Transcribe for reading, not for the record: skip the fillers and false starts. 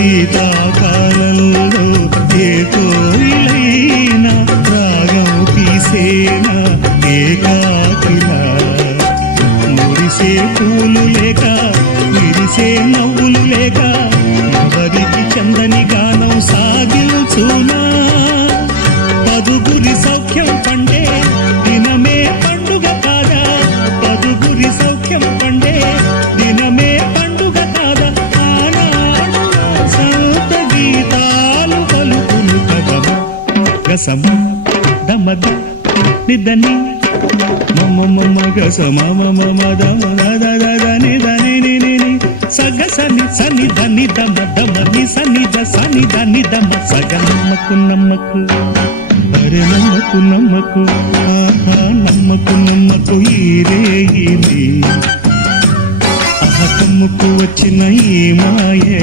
శీతాకాలంలో ఏ కోయిలైనా రాగం తీసేనా ఏకాకిలా మురిసే పూలు లేక విరిసే నవ్వులు లేక ఎవరికి చందని గానం సాగించునా పదుగురి సౌఖ్యం పండే దినమే పండుగ కాదా పదుగురి సౌఖ్యం పండే దినమే పండుగ కాదా ఆనాడు సంత గీతాలు పలుకులు కదమ గసమ దమద నిదని మమ మమ గసమ మమ మద దని దని ని సగ సని సని దని దమ దమ ని సని ద సని దని దమ సగ నమ్మకు నమ్మకు అరే నమ్మకు నమ్మకు ఆహా నమ్మకు నమ్మకు ఈ రేగిని అహకమ్ముకు వచ్చిన ఈ మాయే